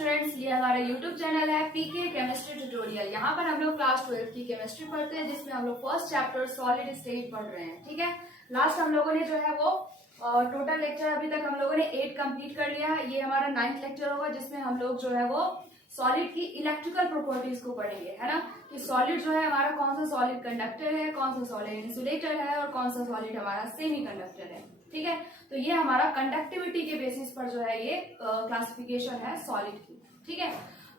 Students, ये हमारा YouTube channel है पीके केमिस्ट्री ट्यूटोरियल। यहाँ पर हम लोग क्लास 12 की केमिस्ट्री पढ़ते हैं, जिसमें हम लोग फर्स्ट चैप्टर सॉलिड स्टेट पढ़ रहे हैं। ठीक है, लास्ट हम लोगों ने जो है वो टोटल लेक्चर अभी तक हम लोगों ने 8 कंप्लीट कर लिया है। ये हमारा 9th लेक्चर होगा, जिसमें हम लोग जो है वो सॉलिड की इलेक्ट्रिकल प्रॉपर्टीज को पढ़ेंगे, है ना, कि सॉलिड जो है हमारा कौन सा सॉलिड कंडक्टर है, कौन सा सॉलिड इंसुलेटर है और कौन सा सॉलिड हमारा सेमी कंडक्टर है। ठीक है, तो ये हमारा कंडक्टिविटी के बेसिस पर जो है ये क्लासिफिकेशन है सॉलिड की। ठीक है,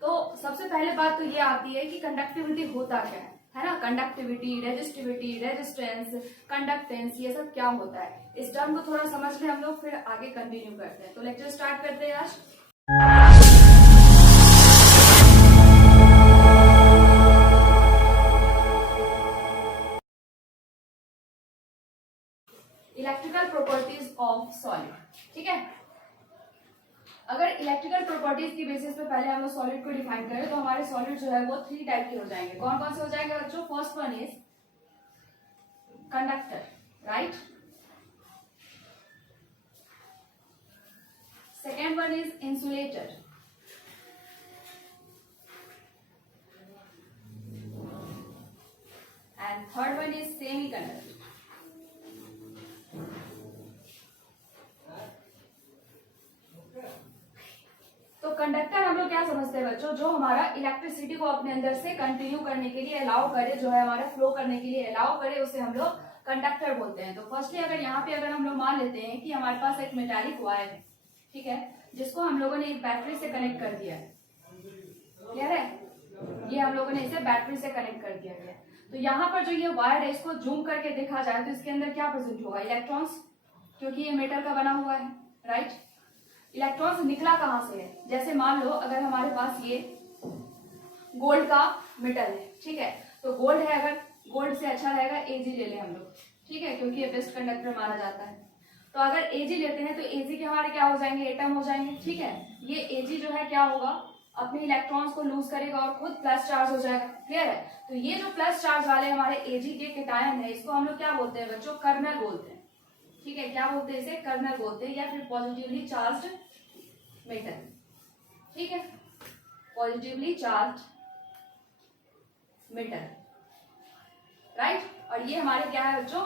तो सबसे पहले बात तो ये आती है कि कंडक्टिविटी होता क्या है ना। कंडक्टिविटी, रेजिस्टिविटी, रेजिस्टेंस, कंडक्टेंस, ये सब क्या होता है, इस टर्म को थोड़ा समझ ले हम लोग, फिर आगे कंटिन्यू करते हैं। तो लेक्चर स्टार्ट करते हैं आज। Electrical properties of solid. ठीक है, अगर इलेक्ट्रिकल प्रॉपर्टीज की बेसिस पे पहले हम लोग सॉलिड को डिफाइन करें तो हमारे सॉलिड जो है वो 3 टाइप के हो जाएंगे। कौन कौन से हो जाएंगे बच्चों? First one is conductor, right. Second one is insulator. And third one is semi conductor. तो कंडक्टर हम लोग क्या समझते हैं बच्चों? जो हमारा इलेक्ट्रिसिटी को अपने अंदर से कंटिन्यू करने के लिए अलाउ करे, जो है हमारा फ्लो करने के लिए अलाउ करे, उसे हम लोग कंडक्टर बोलते हैं। तो फर्स्टली अगर यहाँ पे हम लोग मान लेते हैं कि हमारे पास एक मेटालिक वायर है, ठीक है, जिसको हम लोगों ने एक बैटरी से कनेक्ट कर दिया है। क्लियर है? ये हम लोगों ने इसे बैटरी से कनेक्ट कर दिया है। तो यहाँ पर जो ये वायर है, इसको जूम करके देखा जाए तो इसके अंदर क्या प्रेजेंट होगा? इलेक्ट्रॉन्स, क्योंकि ये मेटल का बना हुआ है, राइट। इलेक्ट्रॉन्स निकला कहां से है? जैसे मान लो अगर हमारे पास ये गोल्ड का मेटल है, ठीक है, तो गोल्ड है, अगर गोल्ड से अच्छा रहेगा एजी ले लें हम लोग, ठीक है, क्योंकि ये बेस्ट कंडक्टर माना जाता है। तो अगर एजी लेते हैं तो एजी के हमारे क्या हो जाएंगे? एटम हो जाएंगे। ठीक है, ये एजी जो है क्या होगा? अपने इलेक्ट्रॉन्स को लूज करेगा और खुद प्लस चार्ज हो जाएगा। क्लियर है? तो ये जो प्लस चार्ज वाले हमारे एजी के केटायन है, इसको हम लोग क्या बोलते हैं बच्चों? कर्नल बोलते हैं। ठीक है, क्या बोलते हैं इसे? कर्नल बोलते हैं, या फिर पॉजिटिवली चार्ज्ड मेटल। ठीक है, पॉजिटिवली चार्ज्ड मेटल, राइट। और ये हमारे क्या है बच्चों?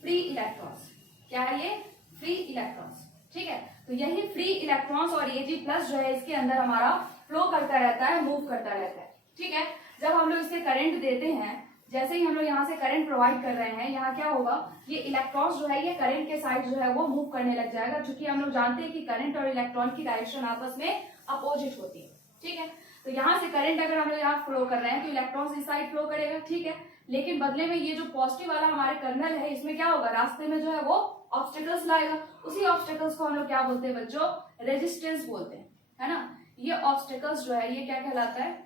Free electrons. क्या है ये? Free electrons. ठीक है, तो यही फ्री इलेक्ट्रॉन्स और एजी प्लस जो है इसके अंदर हमारा फ्लो करता रहता है, मूव करता रहता है। ठीक है, जब हम लोग इसे करंट देते हैं, जैसे ही हम लोग यहाँ से करंट प्रोवाइड कर रहे हैं, यहाँ क्या होगा? ये इलेक्ट्रॉन्स जो है ये करंट के साइड जो है वो मूव करने लग जाएगा, क्योंकि हम लोग जानते हैं कि करंट और इलेक्ट्रॉन की डायरेक्शन आपस में अपोजिट होती है। ठीक है, तो यहाँ से करंट अगर हम लोग यहाँ फ्लो कर रहे हैं तो इलेक्ट्रॉन्स इस साइड फ्लो करेगा, ठीक है, लेकिन बदले में ये जो पॉजिटिव वाला हमारे कर्नल है, इसमें क्या होगा? रास्ते में जो है वो ऑब्स्टेकल्स लाएगा। उसी ऑब्स्टेकल्स को हम लोग क्या बोलते हैं बच्चों? रेजिस्टेंस बोलते हैं, है ना। ये ऑब्स्टेकल्स जो है ये क्या कहलाता है?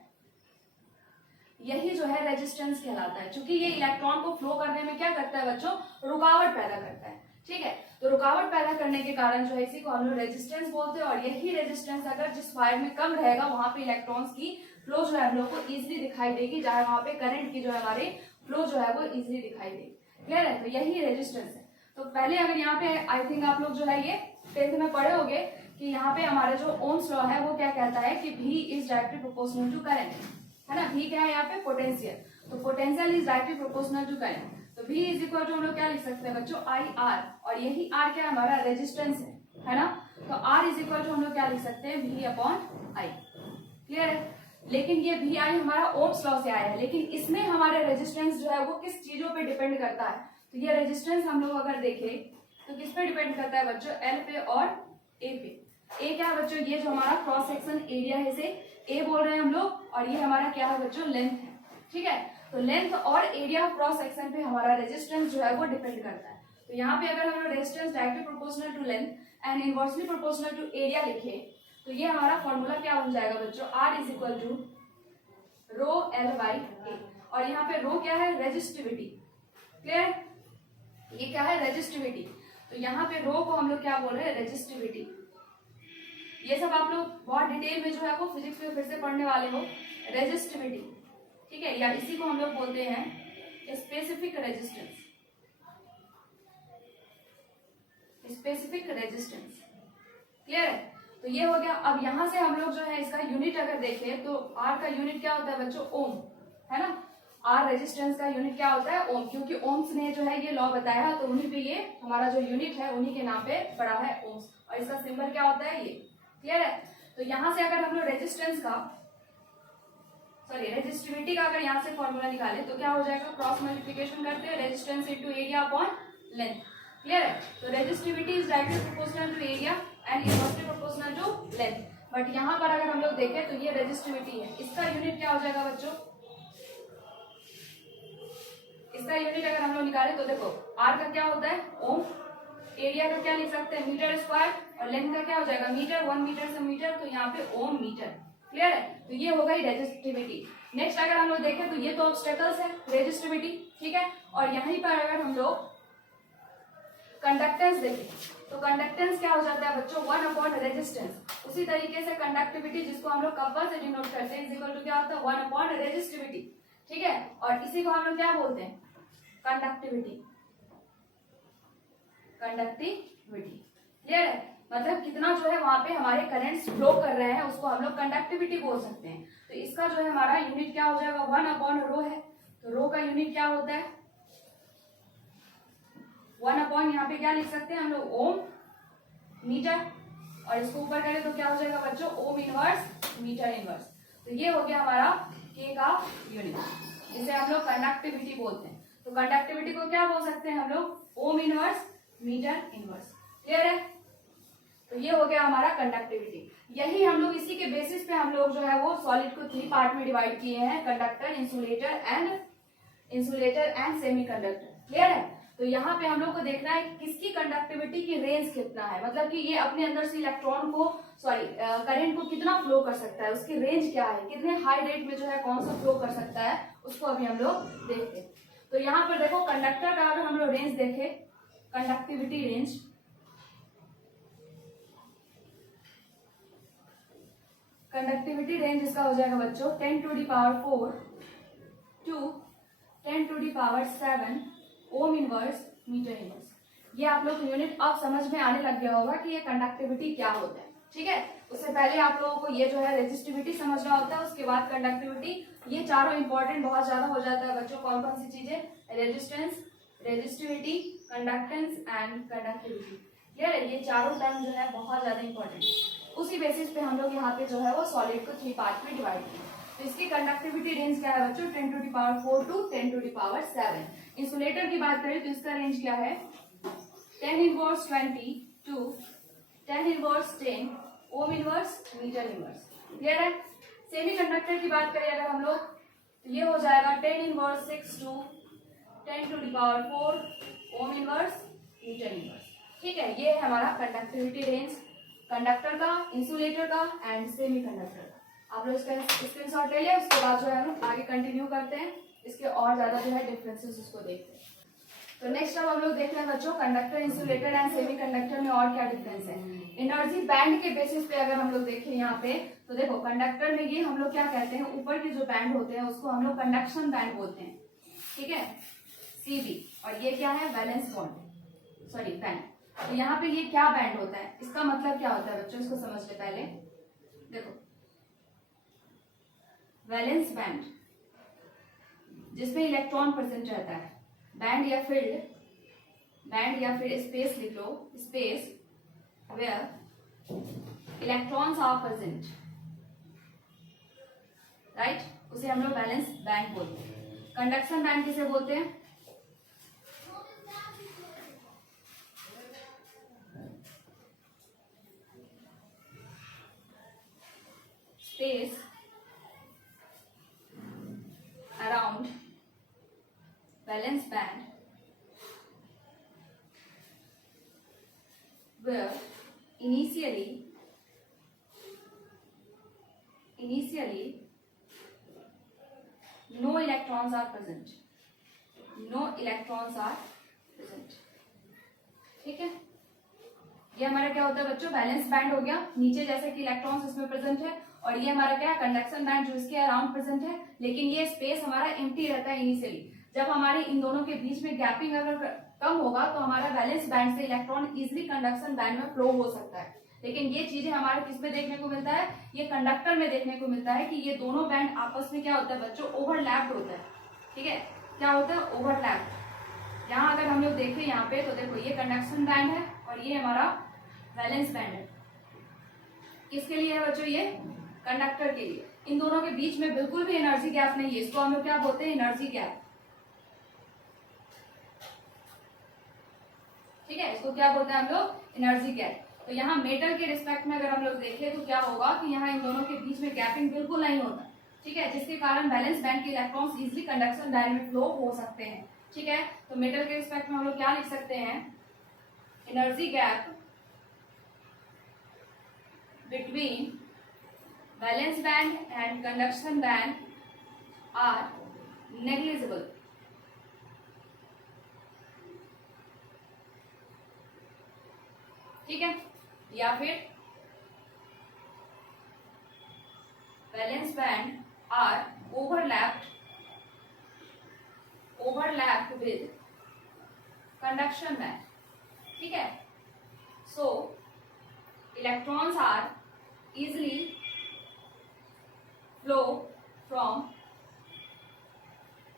यही जो है रेजिस्टेंस कहलाता है, क्योंकि ये इलेक्ट्रॉन को फ्लो करने में क्या करता है बच्चों? रुकावट पैदा करता है। ठीक है, तो रुकावट पैदा करने के कारण जो है इसी को हम लोग रेजिस्टेंस बोलते हैं। और यही रेजिस्टेंस अगर जिस वायर में कम रहेगा, वहां पे इलेक्ट्रॉन्स की फ्लो जो है हम लोग को इजिली दिखाई देगी, जहां वहां पे करंट की जो है हमारी फ्लो जो है वो इजिली दिखाई देगी। क्लियर है? तो यही रेजिस्टेंस है। तो पहले अगर यहाँ पे आई थिंक आप लोग जो है ये 10th में पढ़े होंगे कि यहाँ पे हमारे जो ओम्स लॉ है वो क्या कहता है कि V is directly proportional to current, है ना। V क्या है यहाँ पे? पोटेंशियल। तो potential is directly proportional to current. तो V इज इक्वल टू हम लोग क्या लिख सकते हैं बच्चों? IR, और यही R क्या है? हमारा रेजिस्टेंस है ना। तो R इज इक्वल टू हम लोग क्या लिख सकते हैं? V upon I। क्लियर है? लेकिन ये VI हमारा ओम्स लॉ से आया है, लेकिन इसमें हमारे रेजिस्टेंस जो है वो किस चीजों पे डिपेंड करता है? तो ये रेजिस्टेंस हम लोग अगर देखें तो किस पे डिपेंड करता है बच्चों? L पे और A पे। A क्या है बच्चों? ये जो हमारा क्रॉस सेक्शन एरिया है इसे A बोल रहे हैं हम लोग, और ये हमारा क्या है बच्चों? लेंथ है। ठीक है, तो लेंथ और एरिया ऑफ क्रॉस सेक्शन पे हमारा रेजिस्टेंस जो है वो डिपेंड करता है। तो यहाँ पे अगर हम लोग resistance directly proportional to length and inversely proportional to area लिखे तो ये हमारा फॉर्मूला क्या बन जाएगा बच्चों? R is equal to rho L by A। और यहाँ पे रो क्या है? रेजिस्टिविटी। क्लियर? ये क्या है? रेजिस्टिविटी। तो यहाँ पे रो को हम लोग क्या बोल रहे हैं? रेजिस्टिविटी। ये सब आप लोग बहुत डिटेल में जो है वो फिजिक्स में फिर से पढ़ने वाले हो, रेजिस्टिविटी। ठीक है, या इसी को हम लोग बोलते हैं specific resistance. Specific resistance. Clear है? तो ये हो गया। अब यहाँ से हम लोग जो है इसका यूनिट अगर देखें तो आर का यूनिट क्या होता है बच्चों, ओम, है ना। आर रेजिस्टेंस का यूनिट क्या होता है, ओम, क्योंकि ओम्स ने जो है ये लॉ बताया तो उन्हीं पे ये हमारा जो यूनिट है उन्हीं के नाम पे पड़ा है ओम्स, और इसका सिंबल क्या होता है ये, क्लियर है। तो यहाँ से अगर हम लोग रेजिस्टेंस का रेजिस्टिविटी का अगर यहाँ से फॉर्मूला निकाले तो क्या हो जाएगा, क्रॉस मल्टीप्लिकेशन करते हैं resistance into area upon length, clear है। तो resistivity is directly proportional to area and inversely proportional to length. But यहाँ पर अगर हम लोग देखें तो ये रेजिस्टिविटी है, इसका यूनिट क्या हो जाएगा बच्चों, इसका यूनिट अगर हम लोग निकाले तो देखो आर का क्या होता है ओम, एरिया का क्या लिख सकते हैं मीटर स्क्वायर, और लेंथ का क्या हो जाएगा मीटर, 1 मीटर से मीटर, तो यहाँ पे ओम मीटर, क्लियर है। तो ये हो गई रेजिस्टिविटी। नेक्स्ट अगर हम लोग देखें तो ये तो ऑब्स्टेकल्स है रेजिस्टिविटी, ठीक है। और यहीं पर अगर हम लोग कंडक्टेंस देखें तो कंडक्टेंस क्या हो जाता है बच्चों, 1 अपॉन रेजिस्टेंस। उसी तरीके से कंडक्टिविटी जिसको हम लोग कप्पा से डिनोट करते हैं इज इक्वल टू क्या होता है 1 अपॉन रेजिस्टिविटी, ठीक है। और इसी को हम लोग क्या बोलते हैं, कंडक्टिविटी, कंडक्टिविटी, क्लियर है। मतलब कितना जो है वहां पे हमारे करंट्स फ्लो कर रहे हैं उसको हम लोग कंडक्टिविटी बोल सकते हैं। तो इसका जो है हमारा यूनिट क्या हो जाएगा, 1 अपॉन रो है, तो रो का यूनिट क्या होता है 1 अपॉन, यहाँ पे क्या लिख सकते हैं हम लोग ओम मीटर, और इसको ऊपर करें तो क्या हो जाएगा बच्चों ओम इनवर्स मीटर इनवर्स। तो ये हो गया हमारा के का यूनिट, जिसे हम लोग कंडक्टिविटी बोलते हैं। तो कंडक्टिविटी को क्या बोल सकते हैं हम लोग, ohm inverse metre inverse, clear है। तो ये हो गया हमारा कंडक्टिविटी। यही हम लोग इसी के बेसिस पे हम लोग जो है वो सॉलिड को 3 पार्ट में डिवाइड किए हैं, conductor, insulator and semiconductor, clear है। तो यहाँ पे हम लोग को देखना है किसकी कंडक्टिविटी की रेंज कितना है, मतलब कि ये अपने अंदर से इलेक्ट्रॉन को करंट को कितना फ्लो कर सकता है, उसकी रेंज क्या है, कितने हाई रेट में जो है कौन सा फ्लो कर सकता है, उसको अभी हम लोग देखते हैं। तो यहाँ पर देखो कंडक्टर का अगर हम लोग रेंज देखें, कंडक्टिविटी रेंज, कंडक्टिविटी रेंज इसका हो जाएगा बच्चों 10 to the power 4 to 10 to the power 7 ohm inverse metre inverse. ये आप लोग यूनिट अब समझ में आने लग गया होगा कि ये कंडक्टिविटी क्या होता है, ठीक है। उससे पहले आप लोगों को ये जो है रेजिस्टिविटी समझना होता है, उसके बाद कंडक्टिविटी। ये चारों इंपॉर्टेंट बहुत ज्यादा हो जाता है बच्चों। कौन कौन सी चीजें, resistance, resistivity, conductance and conductivity, clear है। ये चारों टर्म जो है बहुत ज्यादा इंपॉर्टेंट है। उसी बेसिस पे हम लोग यहाँ पे जो है वो सॉलिड को 3 पार्ट में डिवाइड किया। तो इसकी कंडक्टिविटी रेंज क्या है बच्चों, 10 to the power 4 to 10 to the power 7। Insulator की बात करें तो इसका रेंज क्या है 10 inverse 20 to 10 inverse 10 ohm inverse metre inverse, clear है। सेमी कंडक्टर की बात करें अगर हम लोग तो ये हो जाएगा 10 inverse 6 to 10 to the power 4 ohm inverse metre inverse, ठीक है। ये है हमारा कंडक्टिविटी रेंज कंडक्टर का, इंसुलेटर का एंड सेमी कंडक्टर का। आप लोग इसका स्क्रीनशॉट ले लिया, उसके बाद जो है हम आगे कंटिन्यू करते हैं, इसके और ज्यादा जो है डिफरेंसेस उसको देखते हैं। तो नेक्स्ट अब हम लोग देख रहे हैं बच्चों conductor, insulator and semi conductor में और क्या डिफरेंस है। एनर्जी बैंड के बेसिस पे अगर हम लोग देखें यहाँ पे तो देखो कंडक्टर में ये हम लोग क्या कहते हैं, ऊपर के जो बैंड होते हैं उसको हम लोग कंडक्शन बैंड बोलते हैं, ठीक है, सीबी। और ये क्या है वैलेंस बॉन्ड, सॉरी बैंड। तो यहाँ पे ये क्या बैंड होता है, इसका मतलब क्या होता है बच्चों, इसको समझ ले पहले। देखो वैलेंस बैंड जिसमें इलेक्ट्रॉन प्रेजेंट रहता है, बैंड या फील्ड, बैंड या फिर स्पेस लिख लो, space where electrons are present, right, उसे हम लोग वैलेंस बैंड बोलते हैं। कंडक्शन बैंड किसे बोलते हैं, space around valence band where initially no electrons are present, ठीक है। ये हमारा क्या होता है बच्चों वैलेंस बैंड हो गया, नीचे जैसे कि इलेक्ट्रॉन्स इसमें प्रेजेंट है, और ये हमारा क्या है कंडक्शन बैंड जो इसके अराउंड प्रेजेंट है, लेकिन ये स्पेस हमारा एम्प्टी रहता है इनिशियली। जब हमारे इन दोनों के बीच में गैपिंग अगर कम होगा तो हमारा वैलेंस बैंड से इलेक्ट्रॉन इजिली कंडक्शन बैंड में फ्लो हो सकता है। लेकिन ये चीजें हमारे किस में देखने को मिलता है, ये कंडक्टर में देखने को मिलता है कि ये दोनों बैंड आपस में क्या होता है बच्चों, ओवरलैप्ड होता है। ठीक है, क्या होता है, ओवरलैप्ड। यहाँ अगर हम लोग देखें यहाँ पे तो देखो ये कंडक्शन बैंड है और ये हमारा वैलेंस बैंड है। किसके लिए है बच्चों, ये कंडक्टर के लिए। इन दोनों के बीच में बिल्कुल भी एनर्जी गैप नहीं है, इसको हम लोग क्या बोलते हैं, एनर्जी गैप। ठीक है, इसको क्या बोलते हैं हम लोग, एनर्जी गैप। तो यहाँ मेटल के रिस्पेक्ट में अगर हम लोग देखें तो क्या होगा कि यहाँ इन दोनों के बीच में गैपिंग बिल्कुल नहीं होता। ठीक है, जिसके कारण वैलेंस बैंड के इलेक्ट्रॉन्स इजिली कंडक्शन बैंड में फ्लो हो सकते हैं। ठीक है, तो मेटल के रिस्पेक्ट में हम लोग क्या लिख सकते हैं, energy gap between valence band and conduction band are negligible. ठीक है, या फिर valence band are overlapped with conduction band. ठीक है, so electrons are easily flow from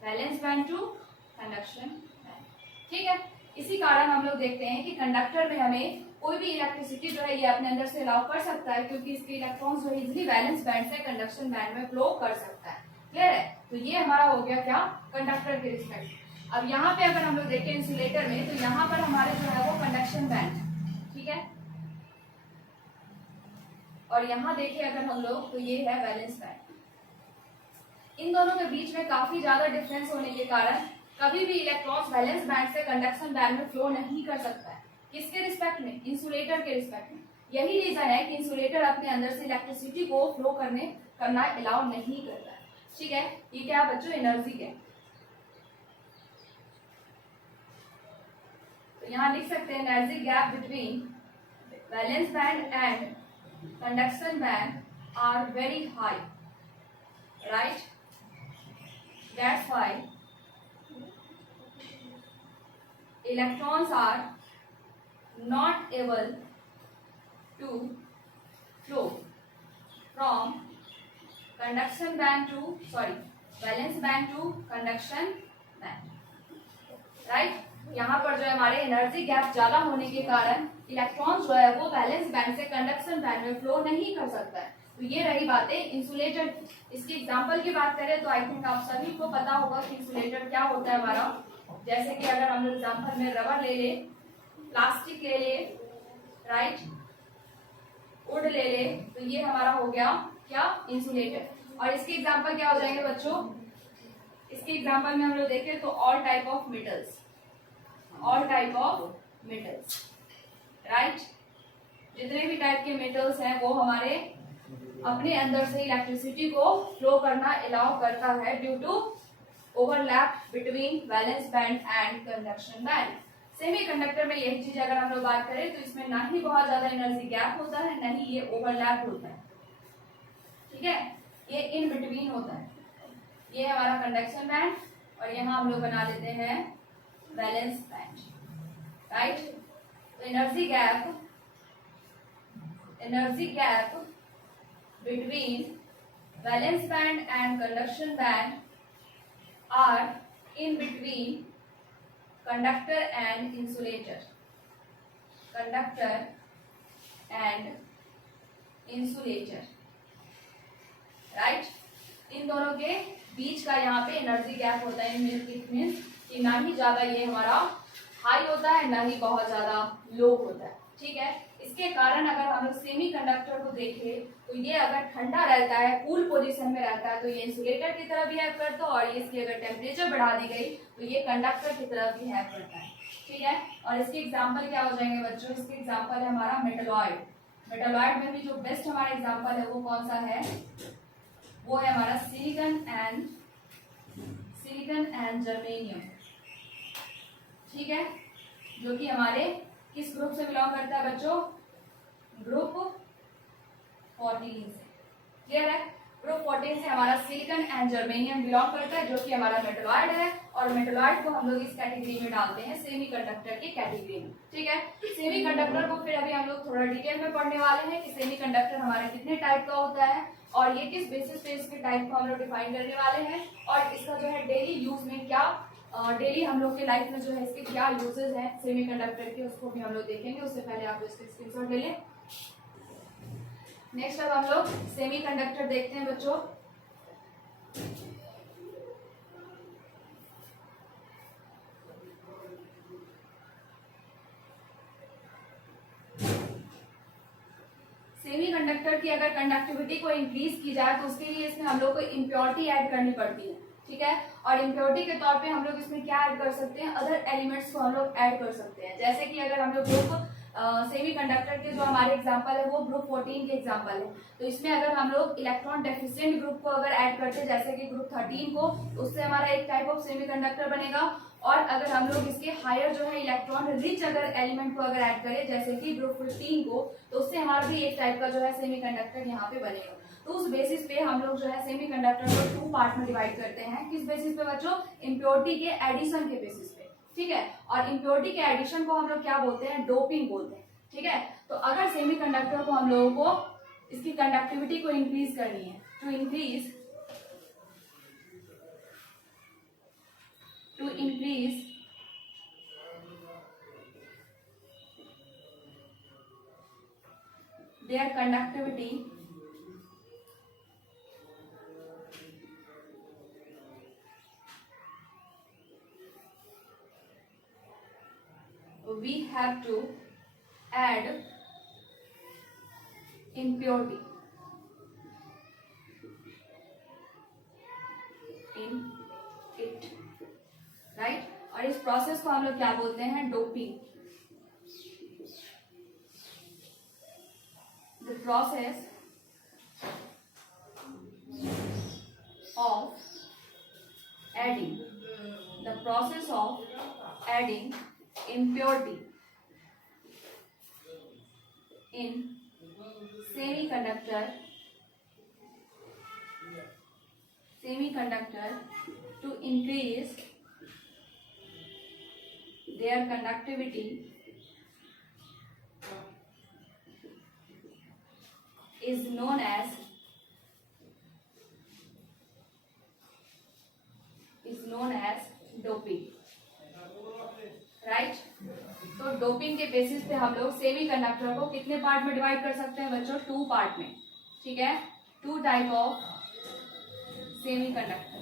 valence band to conduction band. ठीक है, इसी कारण हम लोग देखते हैं कि कंडक्टर में हमें कोई भी इलेक्ट्रिसिटी जो है ये अपने अंदर से अलाउ कर सकता है, क्योंकि इसके इलेक्ट्रॉन्स जो है इजिली वैलेंस बैंड से कंडक्शन बैंड में फ्लो कर सकता है। क्लियर है, तो ये हमारा हो गया क्या, कंडक्टर के रिस्पेक्ट। अब यहाँ पे अगर हम लोग देखें इंसुलेटर में तो यहाँ पर हमारे जो है वो कंडक्शन बैंड है। ठीक है, और यहाँ देखिए अगर हम लोग तो ये है वैलेंस बैंड। इन दोनों के बीच में काफी ज्यादा डिफरेंस होने के कारण कभी भी इलेक्ट्रॉन्स वैलेंस बैंड से कंडक्शन बैंड में फ्लो नहीं कर सकता है। किसके रिस्पेक्ट में, इंसुलेटर के रिस्पेक्ट में। यही रीजन है कि इंसुलेटर अपने अंदर से इलेक्ट्रिसिटी को फ्लो करना अलाउ नहीं करता है। ठीक है, ये क्या है बच्चों, एनर्जी गैप। तो यहाँ लिख सकते हैं energy gap between valence band and conduction band are very high, right. That's why electrons are not able to flow from conduction band to valence band to conduction band, right। यहाँ पर जो है हमारे एनर्जी गैप ज्यादा होने के कारण electron जो है वो वैलेंस बैंड से कंडक्शन बैंड में फ्लो नहीं कर सकता है। तो ये रही बातें इंसुलेटर। इसकी एग्जांपल की बात करें तो आई थिंक आप सभी को पता होगा कि इंसुलेटर क्या होता है हमारा। जैसे कि अगर हम लोग एग्जांपल में रबर ले ले, प्लास्टिक ले ले, राइट, वुड ले ले, तो ये हमारा हो गया क्या, इंसुलेटर। और इसके एग्जांपल क्या हो जाएंगे बच्चों, इसके एग्जांपल में हम लोग देखें तो all type of metals, right. जितने भी टाइप के मेटल्स हैं वो हमारे अपने अंदर से इलेक्ट्रिसिटी को फ्लो करना अलाउ करता है due to overlap between valence band and conduction band. Semiconductor में यही चीज अगर हम लोग बात करें तो इसमें ना ही बहुत ज्यादा एनर्जी गैप होता है, ना ही ये ओवरलैप होता है। ठीक है, ये इन बिटवीन होता है। ये हमारा कंडक्शन बैंड और यहाँ हम लोग बना देते हैं वैलेंस बैंड, राइट। तो energy gap between valence band and conduction band are in between conductor and insulator, right। इन दोनों के बीच का यहाँ पे एनर्जी गैप होता है। इट मीन्स कि ना ही ज्यादा ये हमारा हाई होता है, ना ही बहुत ज्यादा लो होता है। ठीक है, इसके कारण अगर हम लोग सेमी कंडक्टर को देखें तो ये अगर ठंडा रहता है, कूल पोजीशन में रहता है, तो ये इंसुलेटर की तरह बिहेव करता है, और इसकी अगर टेम्परेचर बढ़ा दी गई तो ये कंडक्टर की तरह बिहेव करता है। ठीक है, और इसके एग्जाम्पल क्या हो जाएंगे बच्चों, इसके एग्जाम्पल है हमारा मेटलॉइड। मेटलॉइड में भी जो बेस्ट हमारा एग्जाम्पल है वो कौन सा है, वो है हमारा सिलिकॉन एंड जर्मेनियम। ठीक है, जो कि हमारे किस ग्रुप से बिलोंग करता है बच्चों, ग्रुप 14 से। क्लियर है। ग्रुप 14 से हमारा सिलिकॉन एंड जर्मेनियम बिलोंग करता है, जो कि हमारा मेटलॉइड है, और मेटलॉइड को हम लोग इस कैटेगरी में डालते हैं सेमीकंडक्टर की कैटेगरी में। ठीक है, सेमीकंडक्टर को फिर अभी हम लोग थोड़ा डिटेल में पढ़ने वाले हैं कि सेमीकंडक्टर हमारे कितने टाइप का होता है और ये किस बेसिस पे इसके टाइप को हम लोग डिफाइन करने वाले हैं, और इसका जो है डेली यूज में क्या, डेली हम लोग के लाइफ में जो है इसके क्या यूजेस हैं सेमीकंडक्टर के, उसको भी हम लोग देखेंगे। उससे पहले आप इसके स्क्रीनशॉट ले लें। नेक्स्ट अब हम लोग सेमीकंडक्टर देखते हैं बच्चों। सेमीकंडक्टर की अगर कंडक्टिविटी को इंक्रीज की जाए तो उसके लिए इसमें हम लोग को इम्प्योरिटी ऐड करनी पड़ती है। ठीक है, और इम्प्योरिटी के तौर पे हम लोग इसमें क्या ऐड कर सकते हैं, अदर एलिमेंट्स को हम लोग ऐड कर सकते हैं। जैसे कि अगर हम लोग ग्रुप सेमीकंडक्टर के जो हमारे एग्जांपल है वो ग्रुप 14 के एग्जांपल है, तो इसमें अगर हम लोग इलेक्ट्रॉन डेफिशिएंट ग्रुप को अगर ऐड करते हैं जैसे कि ग्रुप 13 को, तो उससे हमारा एक टाइप ऑफ सेमीकंडक्टर बनेगा। और अगर हम लोग इसके हायर जो है इलेक्ट्रॉन रिच अगर एलिमेंट को अगर ऐड करें जैसे कि ग्रुप 15 को, तो उससे हमारा भी एक टाइप का जो है सेमीकंडक्टर यहाँ पे बनेगा। तो उस बेसिस पे हम लोग जो है सेमीकंडक्टर को 2 पार्ट में डिवाइड करते हैं। किस बेसिस पे बच्चों, इम्प्योरिटी के एडिशन के बेसिस पे। ठीक है, और इम्प्योरिटी के एडिशन को हम लोग क्या बोलते हैं, डोपिंग बोलते हैं। ठीक है, तो अगर सेमीकंडक्टर को हम लोगों को इसकी कंडक्टिविटी को इंक्रीज करनी है, to increase their conductivity, we have to add impurity in it, right? और इस प्रोसेस को हम लोग क्या बोलते हैं, doping. The process of adding impurity in semiconductor to increase their conductivity is known as doping, right? तो डोपिंग के बेसिस पे हम लोग सेमीकंडक्टर को कितने पार्ट में डिवाइड कर सकते हैं बच्चों, 2 पार्ट में। ठीक है, 2 type of semiconductor.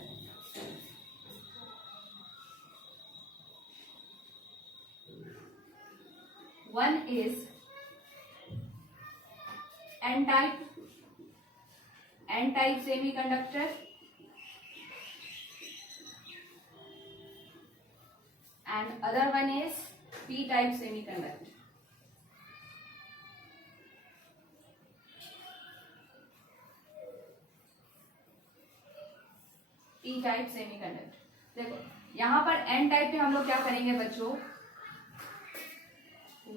One is n-type semiconductor and other one is p-type semiconductor. p-type semiconductor, देखो यहाँ पर n-type पे हम लोग क्या करेंगे बच्चों,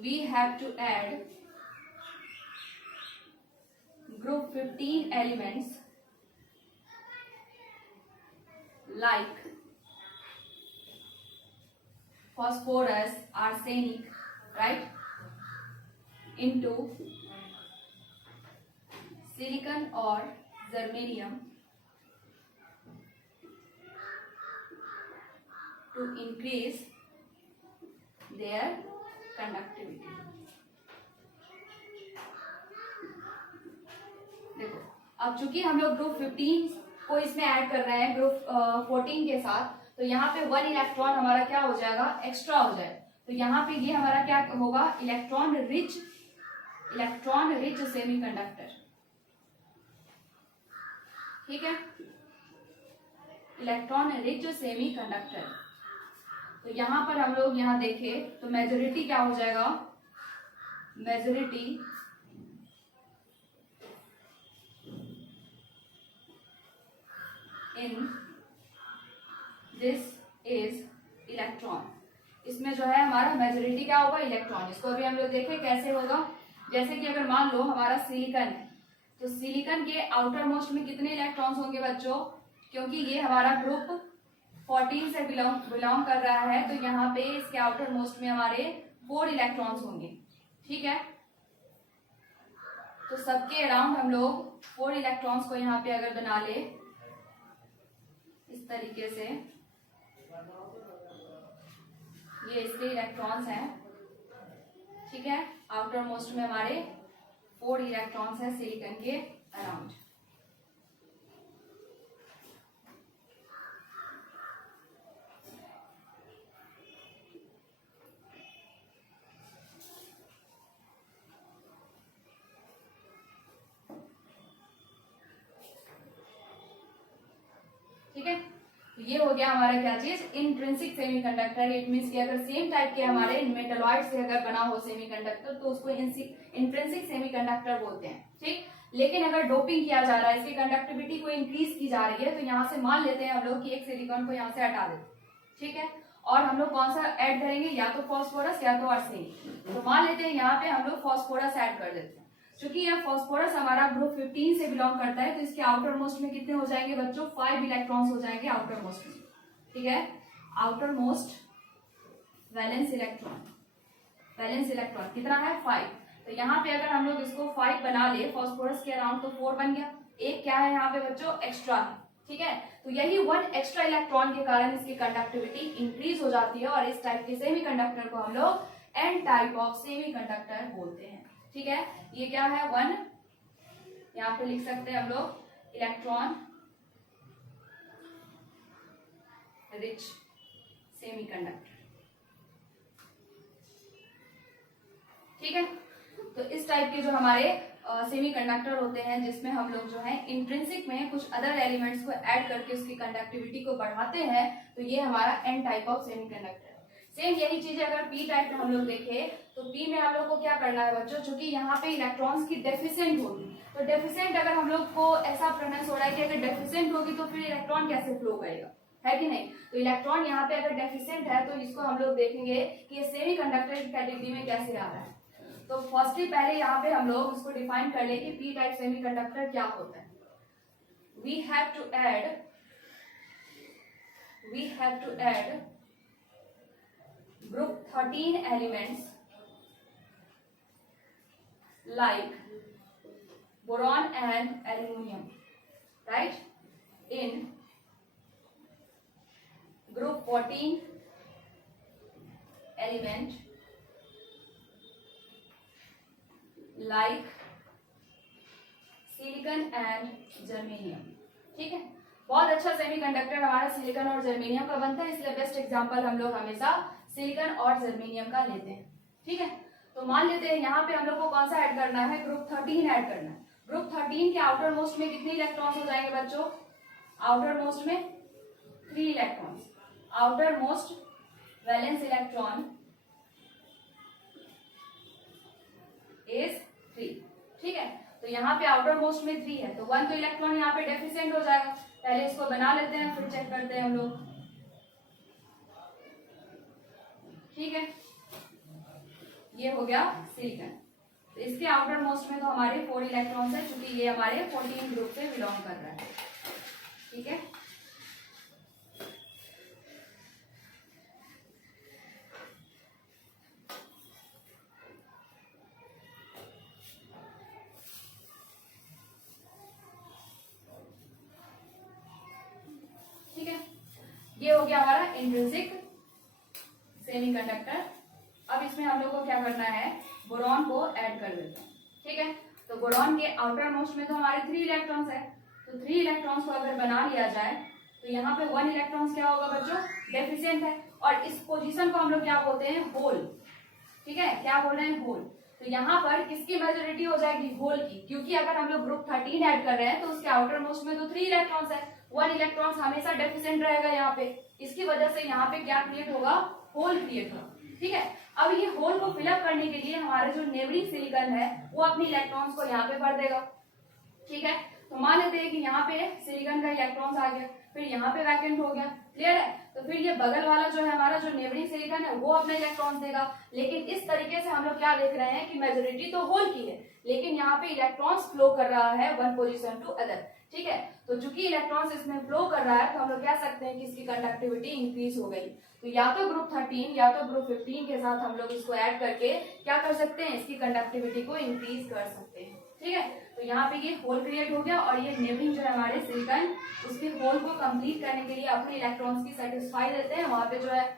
we have to add group 15 elements like phosphorus, arsenic, right, into silicon or germanium to increase their conductivity. देखो अब चूंकि हम लोग ग्रुप 15 को इसमें ऐड कर रहे हैं ग्रुप 14 के साथ, तो यहाँ पे 1 इलेक्ट्रॉन हमारा क्या हो जाएगा, एक्स्ट्रा हो जाएगा। तो यहाँ पे ये हमारा क्या होगा, इलेक्ट्रॉन रिच सेमीकंडक्टर। ठीक है, इलेक्ट्रॉन रिच सेमीकंडक्टर। तो यहाँ पर हम लोग यहाँ देखें तो मेजॉरिटी क्या हो जाएगा, majority in this is electron. इसमें जो है हमारा मेजॉरिटी क्या होगा, इलेक्ट्रॉन। इसको अभी हम लोग देखें कैसे होगा। जैसे कि अगर मान लो हमारा सिलिकॉन है, तो सिलिकॉन के आउटर मोस्ट में कितने इलेक्ट्रॉन्स होंगे बच्चों, क्योंकि ये हमारा ग्रुप 14 से बिलोंग कर रहा है, तो यहाँ पे इसके आउटर मोस्ट में हमारे 4 इलेक्ट्रॉन्स होंगे। ठीक है, तो सबके अराउंड हम लोग 4 इलेक्ट्रॉन्स को यहाँ पे अगर बना ले इस तरीके से, ये इसके इलेक्ट्रॉन्स हैं। ठीक है, आउटर मोस्ट में हमारे 4 इलेक्ट्रॉन्स हैं सिलिकॉन के अराउंड। ठीक है, तो ये हो गया हमारा क्या चीज, इंट्रिंसिक सेमीकंडक्टर। इट मींस कि अगर सेम टाइप के हमारे मेटलॉइड से अगर बना हो सेमीकंडक्टर तो उसको इंट्रिंसिक सेमीकंडक्टर बोलते हैं। ठीक, लेकिन अगर डोपिंग किया जा रहा है, इसकी कंडक्टिविटी को इंक्रीज की जा रही है, तो यहाँ से मान लेते हैं हम लोग कि एक सिलिकॉन को यहाँ से हटा देते हैं। ठीक है, और हम लोग कौन सा ऐड करेंगे, या तो फॉस्फोरस या तो आर्सेनिक। तो मान लेते हैं यहाँ पे हम लोग फॉस्फोरस ऐड कर देते हैं। क्योंकि यह फॉस्फोरस हमारा ग्रुप 15 से बिलोंग करता है, तो इसके आउटर मोस्ट में कितने हो जाएंगे बच्चों, 5 इलेक्ट्रॉन्स हो जाएंगे आउटर मोस्ट में। ठीक है, आउटर मोस्ट वैलेंस इलेक्ट्रॉन कितना है, 5। तो यहाँ पे अगर हम लोग इसको 5 बना ले फॉस्फोरस के अराउंड, तो 4 बन गया। एक क्या है यहाँ पे बच्चों, एक्स्ट्रा है। ठीक है, तो यही 1 एक्स्ट्रा इलेक्ट्रॉन के कारण इसकी कंडक्टिविटी इंक्रीज हो जाती है, और इस टाइप के सेमीकंडक्टर को हम लोग एन टाइप ऑफ सेमीकंडक्टर बोलते हैं। ठीक है, ये क्या है, 1, यहाँ पे लिख सकते हैं हम लोग इलेक्ट्रॉन रिच सेमीकंडक्टर। ठीक है, तो इस टाइप के जो हमारे सेमीकंडक्टर होते हैं, जिसमें हम लोग जो है इंट्रिंसिक में कुछ अदर एलिमेंट्स को ऐड करके उसकी कंडक्टिविटी को बढ़ाते हैं, तो ये हमारा एन टाइप ऑफ सेमीकंडक्टर है। सेम यही चीज अगर पी टाइप में हम लोग देखें, तो पी में हम लोग को क्या करना है बच्चों, चूंकि यहाँ पे इलेक्ट्रॉन्स की डेफिशिएंट होगी, तो डेफिशिएंट अगर हम लोग को ऐसा प्रोनाउंस हो रहा है कि अगर डेफिशिएंट होगी तो फिर इलेक्ट्रॉन कैसे फ्लो करेगा, है कि नहीं। तो इलेक्ट्रॉन यहाँ पे अगर डेफिशिएंट है, तो इसको हम लोग देखेंगे कि ये सेमीकंडक्टर की कैटेगरी में कैसे आ रहा है। तो फर्स्टली पहले यहाँ पे हम लोग इसको डिफाइन कर ले कि पी टाइप सेमीकंडक्टर क्या होता है। We have to add group 13 elements like boron and aluminum, right, in group 14 element like silicon and germanium। ठीक है, बहुत अच्छा सेमीकंडक्टर हमारा सिलिकॉन और जर्मेनियम का बनता है, इसलिए बेस्ट एग्जांपल हम लोग हमेशा सिलिकॉन और जर्मेनियम का लेते हैं। ठीक है, तो मान लेते हैं यहाँ पे हम लोग को कौन सा ऐड करना है, ग्रुप 13 ऐड करना है। ग्रुप 13 के आउटर मोस्ट में कितने इलेक्ट्रॉन्स हो जाएंगे बच्चों, आउटर मोस्ट में 3 electrons. Outer most valence electron is 3। ठीक है, तो यहाँ पे आउटर मोस्ट में 3 है, तो 1 तो इलेक्ट्रॉन यहाँ पे डेफिशिएंट हो जाएगा। पहले इसको बना लेते हैं, फिर चेक करते हैं हम लोग। ठीक है, ये हो गया सिलिकॉन। तो इसके आउटर मोस्ट में तो हमारे 4 इलेक्ट्रॉन्स है, क्योंकि ये हमारे 14 ग्रुप से बिलोंग कर रहा है। ठीक है, ठीक है, ये हो गया हमारा इंट्रिंसिक सेमीकंडक्टर। अब इसमें हम लोग को क्या करना है, बोरॉन को ऐड कर देते हैं। ठीक है, तो बोरॉन के आउटर मोस्ट में तो हमारे 3 इलेक्ट्रॉन्स है, तो 3 इलेक्ट्रॉन्स को अगर बना लिया जाए, तो यहाँ पे 1 इलेक्ट्रॉन्स क्या होगा बच्चों, डेफिशिएंट है, और इस पोजीशन को हम लोग क्या बोलते हैं, होल। ठीक है, क्या बोल रहे हैं, होल। तो यहाँ पर किसकी मेजोरिटी हो जाएगी, होल की, क्योंकि अगर हम लोग ग्रुप 13 ऐड कर रहे हैं, तो उसके आउटर मोस्ट में तो 3 इलेक्ट्रॉन्स है, 1 इलेक्ट्रॉन्स हमेशा डेफिशिएंट रहेगा यहाँ पे, इसकी वजह से यहाँ पे क्या क्रिएट होगा, होल क्रिएट होगा। ठीक है, अब ये होल को फिलअप करने के लिए हमारे जो नेबरिंग सिलिकॉन है वो अपनी इलेक्ट्रॉन्स को यहाँ पे भर देगा। ठीक है, तो मान लेते हैं कि यहाँ पे सिलिकॉन का इलेक्ट्रॉन्स आ गया, फिर यहाँ पे वैकेंट हो गया, क्लियर है। तो फिर ये बगल वाला जो है हमारा जो नेबरिंग सिलिकॉन है वो अपने इलेक्ट्रॉन्स देगा। लेकिन इस तरीके से हम लोग क्या देख रहे हैं कि मेजॉरिटी तो होल की है, लेकिन यहाँ पे इलेक्ट्रॉन्स फ्लो कर रहा है वन पोजीशन टू अदर। ठीक है, तो चूंकि इलेक्ट्रॉन्स इसमें फ्लो कर रहा है तो हम लोग कह सकते हैं कि इसकी कंडक्टिविटी इंक्रीज हो गई। तो या तो ग्रुप 13 या तो ग्रुप 15 के साथ हम लोग इसको ऐड करके क्या कर सकते हैं, इसकी कंडक्टिविटी को इंक्रीज कर सकते हैं। ठीक है, तो यहाँ पे ये होल क्रिएट हो गया और ये नेबरिंग जो है हमारे सिलिकॉन उसके होल को कंप्लीट करने के लिए अपने इलेक्ट्रॉन्स की सेटिस्फाई देते हैं। वहां पे जो है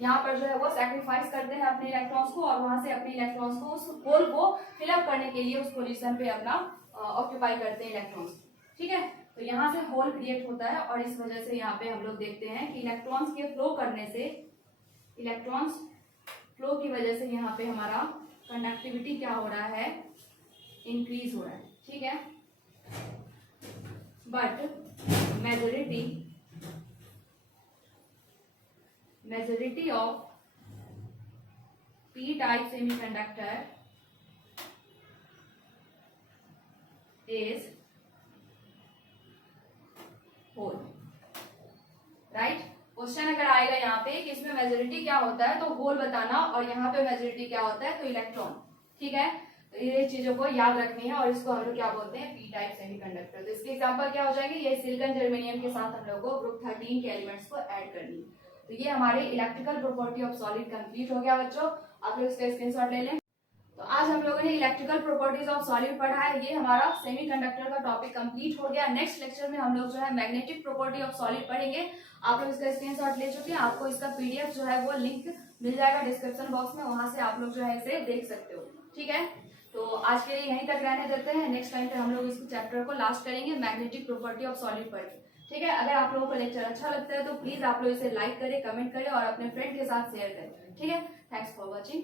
यहाँ पर जो है वो सैक्रिफाइस करते हैं अपने इलेक्ट्रॉन्स को और वहां से अपने इलेक्ट्रॉन्स को उस होल को फिलअप करने के लिए उस पोजीशन पे अपना ऑक्यूपाई करते हैं इलेक्ट्रॉन्स। ठीक है, तो यहाँ से होल क्रिएट होता है और इस वजह से यहाँ पे हम लोग देखते हैं कि इलेक्ट्रॉन्स के फ्लो करने से, इलेक्ट्रॉन्स फ्लो की वजह से यहाँ पे हमारा कंडक्टिविटी क्या हो रहा है, इंक्रीज हो रहा है। ठीक है, but majority of p type semiconductor is hole. Right, question अगर आएगा यहाँ पे कि इसमें मेजॉरिटी क्या होता है तो होल बताना, और यहाँ पे मेजॉरिटी क्या होता है तो इलेक्ट्रॉन। ठीक है, तो ये चीजों को याद रखनी है और इसको हम लोग क्या बोलते हैं, पी टाइप सेमीकंडक्टर। तो इसके एग्जांपल क्या हो जाएंगे, ये सिलिकॉन जर्मेनियम के साथ हम लोग को ग्रुप 13 के एलिमेंट्स को ऐड करनी है। तो ये हमारे electrical property of solid complete हो गया बच्चों, आप लोग इसका स्क्रीनशॉट ले लें। तो आज हम लोगों ने इलेक्ट्रिकल प्रॉपर्टीज ऑफ सॉलिड पढ़ा है, ये हमारा सेमीकंडक्टर का टॉपिक कंप्लीट हो गया। नेक्स्ट लेक्चर में हम लोग जो है मैग्नेटिक प्रॉपर्टी ऑफ सॉलिड पढ़ेंगे। आप लोग इसका स्क्रीनशॉट ले चुके हैं, आपको इसका पीडीएफ जो है वो लिंक मिल जाएगा डिस्क्रिप्शन बॉक्स में, वहां से आप लोग जो है इसे देख सकते हो। ठीक है, तो आज के लिए यहीं तक रहने देते हैं, नेक्स्ट टाइम पे हम लोग इस चैप्टर को लास्ट करेंगे मैग्नेटिक प्रॉपर्टी ऑफ सॉलिड पढ़ के। ठीक है, अगर आप लोगों को लेक्चर अच्छा लगता है तो प्लीज आप लोग इसे लाइक करें, कमेंट करें और अपने फ्रेंड के साथ शेयर करें। ठीक है, थैंक्स फॉर वॉचिंग।